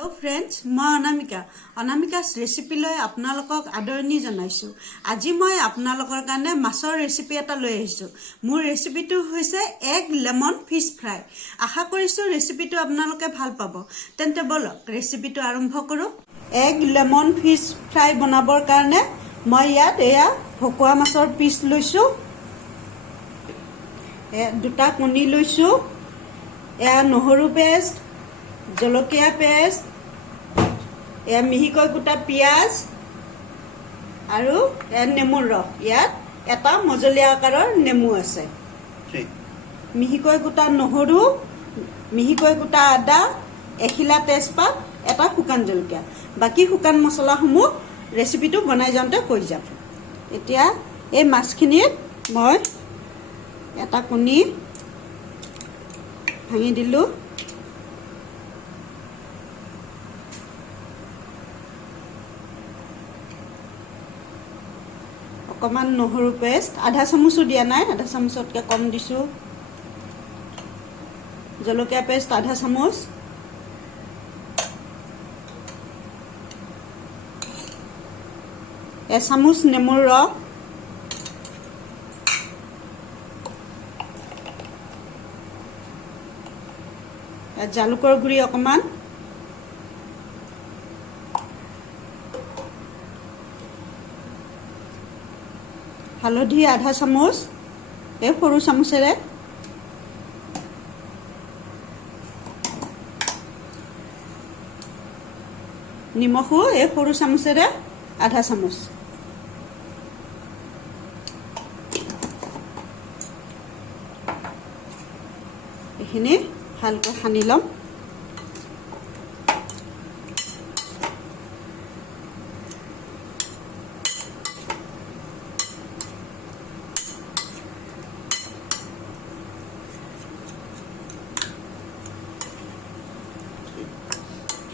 Hello friends मैं Anamika recipe लै आपनालोকক आदरणी जनाइছো। আজি मैं आपनालोকৰ কাৰণে মাছৰ रेसिपि এটা লৈ আহিছো। মোৰ रेसिपिটো হৈছে এগ লেমন ফিশ ফ্ৰাই। আশা কৰিছো रेसिपिটো আপোনালোকে ভাল পাব। তেন্তে বলক रेसिपिটো আৰম্ভ কৰো। এগ লেমন ফিশ ফ্ৰাই বনাবৰ কাৰণে মই ইয়াত এয়া ভকুৱা মাছৰ পিস লৈছো, দুটা কণী লৈছো, এয়া নহৰু পেষ্ট, জলকীয়া পেষ্ট, এয়া মিহিকৈ কুটা পিঁয়াজ আৰু এয়া নেমুৰ ৰস। ইয়াত এটা মজলীয়া আকাৰৰ নেমু আছে। মিহিকৈ কুটা নহৰু, মিহিকৈ কুটা আদা, এখিলা তেজপাত, এটা শুকান জলকীয়া। বাকি শুকান মছলাসমূহ ৰেচিপিটো বনাই যাওঁতে কৈ যাম। এতিয়া এই মাছখিনিত মই এটা কণী ভাঙি দিলোঁ, অকমান নহৰু পেষ্ট, আধা চামুচো দিয়া নাই, আধা চামুচতকৈ কম দিছোঁ, জলকীয়া পেষ্ট আধা চামুচ, এচামুচ নেমুৰ ৰস, জালুকৰ গুড়ি অকমান, হালধি আধা চামুচ এই সৰু চামুচেৰে, নিমখো এই সৰু চামুচেৰে আধা চামুচ। এইখিনি ভালকৈ সানি ল'ম।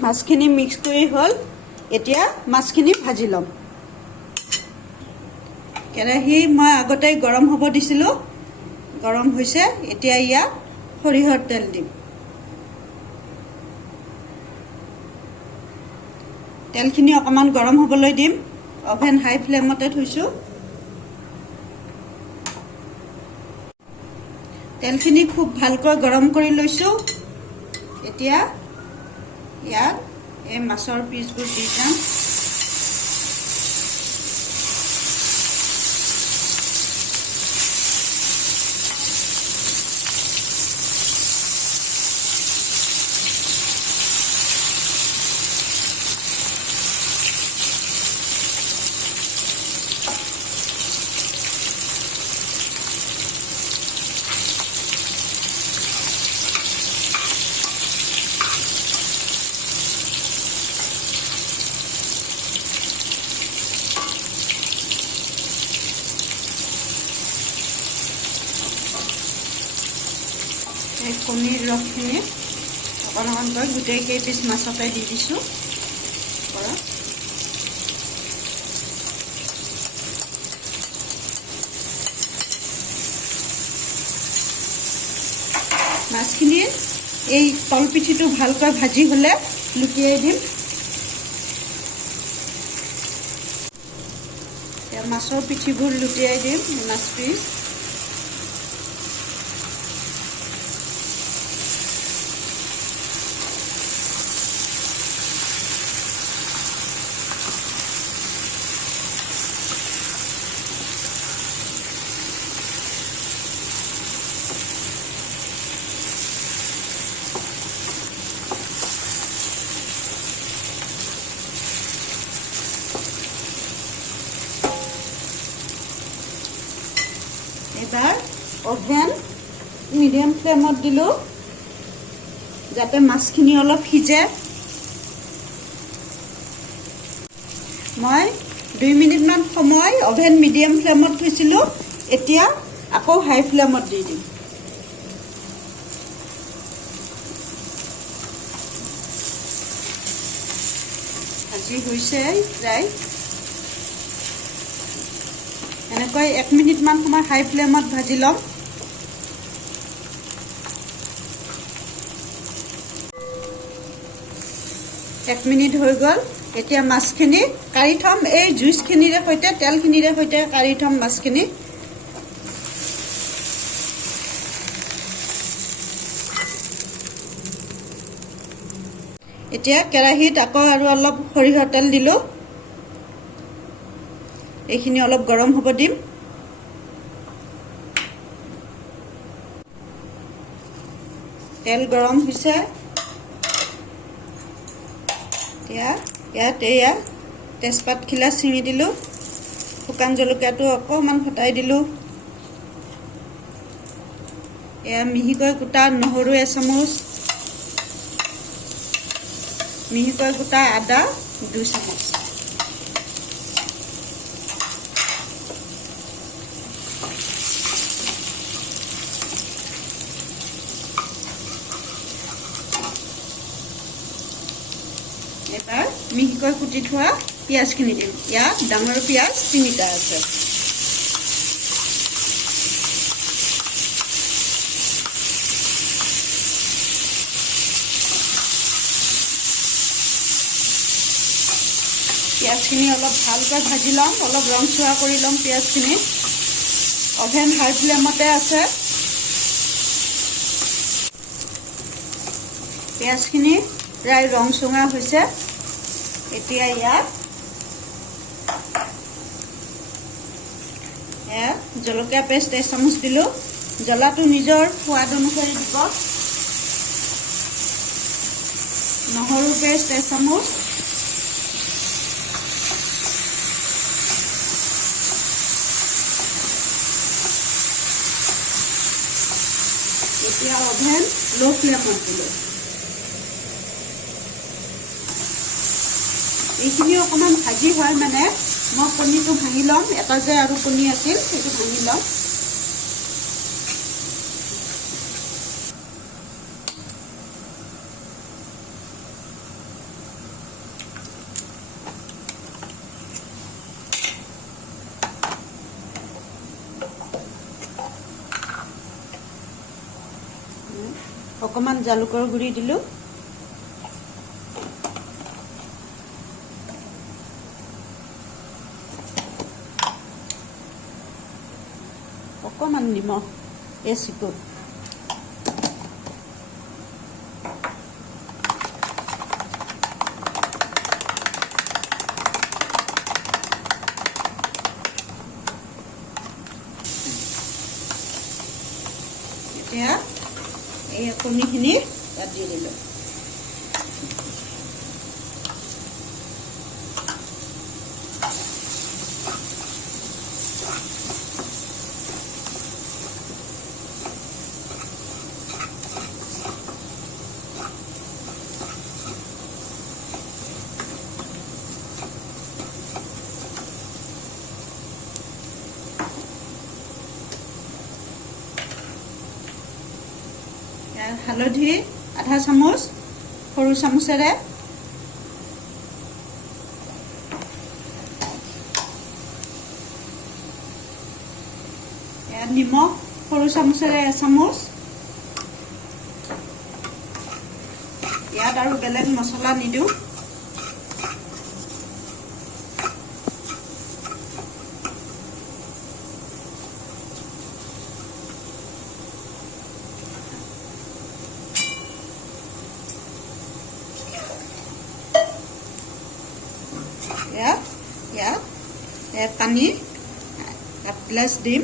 মাছখিনি মিক্স কৰি হ'ল। এতিয়া মাছখিনি ভাজি ল'ম। কেৰাহী মই আগতে গৰম হ'ব দিছিলোঁ, গৰম হৈছে। এতিয়া ইয়াত সৰিয়হৰ তেল দিম। তেলখিনি অকণমান গৰম হ'বলৈ দিম। অভেন হাই ফ্লেমতে থৈছোঁ। তেলখিনি খুব ভালকৈ গৰম কৰি লৈছোঁ। এতিয়া ইয়াত এই মাছৰ পিচবোৰ দি যাম। এই কণীৰ ৰসখিনি অকণ অকণকৈ গোটেই কেইপিচ মাছতে দি দিছোঁ। মাছখিনিৰ এই তলপিঠিটো ভালকৈ ভাজি হ'লে লুটিয়াই দিম। মাছৰ পিঠিবোৰ লুটিয়াই দিম। মাছ পিচ এবাৰ অভেন মিডিয়াম ফ্লেমত দিলোঁ যাতে মাছখিনি অলপ সিজে। মই 2 মিনিটমান সময় অভেন মিডিয়াম ফ্লেমত থৈছিলোঁ। এতিয়া আকৌ হাই ফ্লেমত দি দিম। ভাজি হৈছে প্ৰায়। এনেকৈ 1 মিনিটমান সময় হাই ফ্লেমত ভাজি ল'ম। 1 মিনিট হৈ গ'ল। এতিয়া মাছখিনি কাঢ়ি থ'ম, এই জুইচখিনিৰে সৈতে তেলখিনিৰে সৈতে কাঢ়ি থ'ম মাছখিনি। এতিয়া কেৰাহীত আকৌ আৰু অলপ সৰিয়হৰ তেল দিলোঁ। এইখিনি অলপ গৰম হ'ব দিম। তেল গৰম হৈছে। এতিয়া ইয়াত তেজপাত খিলা ছিঙি দিলোঁ, শুকান জলকীয়াটো অকণমান ফটাই দিলোঁ। এয়া মিহিকৈ কুটা নহৰু এচামুচ, মিহিকৈ কুটা আদা 2 চামুচ। এবাৰ মিহিকৈ কুটি থোৱা পিঁয়াজখিনি দিম। ইয়াত ডাঙৰ পিঁয়াজ 3টা আছে। পিঁয়াজখিনি অলপ ভালকৈ ভাজি ল'ম, অলপ ৰংচোৱা কৰি ল'ম পিঁয়াজখিনি। অভেন হাই ফ্লেমতে আছে। পিঁয়াজখিনি প্ৰায় ৰংচোৱা হৈছে। এতিয়া ইয়াত জলকীয়া পেষ্ট 1 চামুচ দিলোঁ। জ্বলাটো নিজৰ সোৱাদ অনুসৰি দিব। নহৰু পেষ্ট 1 চামুচ, এতিয়া অভেন ল' ফ্লেমত দিলোঁ। এইখিনি অকণমান ভাজি হয় মানে মই কণীটো ভাঙি ল'ম। এটা যে আৰু কণী আছিল সেইটো ভাঙি ল'ম। অকণমান জালুকৰ গুড়ি দিলোঁ। অকণমান নিমখ এচিটো। এতিয়া এই কণীখিনি তাত দি দিলোঁ। হালধি 1/2 চামুচ সৰু চামুচেৰে, নিমখ সৰু চামুচেৰে 1 চামুচ। ইয়াত আৰু বেলেগ মছলা নিদিওঁ। ইয়াত পানী 1 গিলাচ দিম।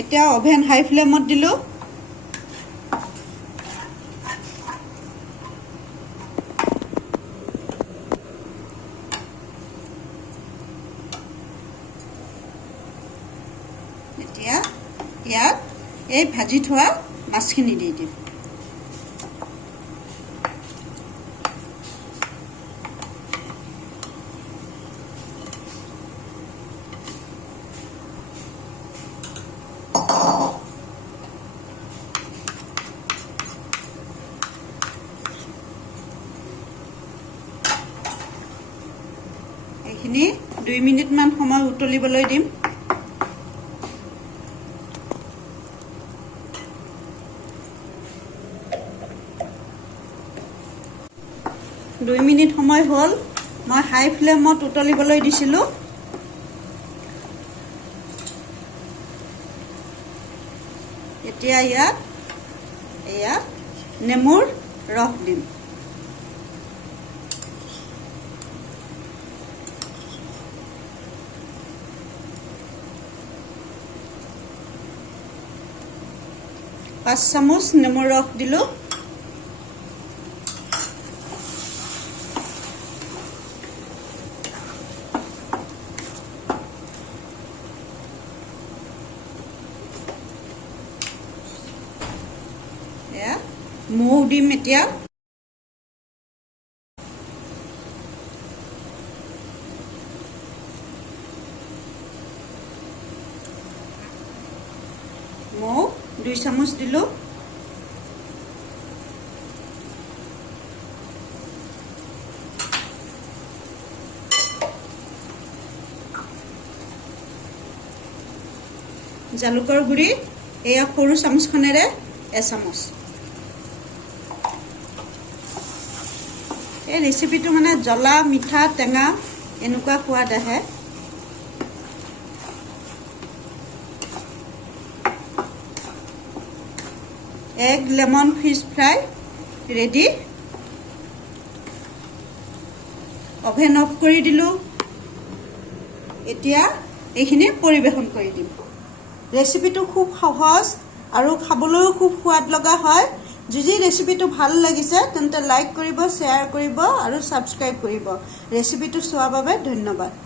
এতিয়া অভেন হাই ফ্লেমত দিলোঁ। এতিয়া ইয়াত এই ভাজি থোৱা মাছখিনি দি দিম। এইখিনি 2 মিনিটমান সময় উতলিবলৈ দিম। 2 মিনিট সময় হ'ল মই হাই ফ্লেমত উতলিবলৈ দিছিলোঁ এতিয়া ইয়াত এয়া নেমুৰ ৰস দিম পাঁচ চামুচ নেমুৰ ৰস দিলোঁ মৌ দিম এতিয়া মৌ 2 চামুচ দিলোঁ জালুকৰ গুড়ি এয়া সৰু চামুচখনেৰে 1 চামুচ এই ৰেচিপিটো মানে জ্বলা মিঠা টেঙা এনেকুৱা সোৱাদ আহে egg lemon fish fry ready oven off কৰি দিলোঁ এতিয়া এইখিনি পৰিৱেশন কৰি দিম ৰেচিপিটো খুব সহজ আৰু খাবলৈও খুব সোৱাদ লগা হয় যদি ৰেচিপিটো ভাল লাগিছে তেন্তে লাইক কৰিব শ্বেয়াৰ কৰিব আৰু সাবস্ক্ৰাইব কৰিব ৰেচিপিটো চোৱাৰ বাবে ধন্যবাদ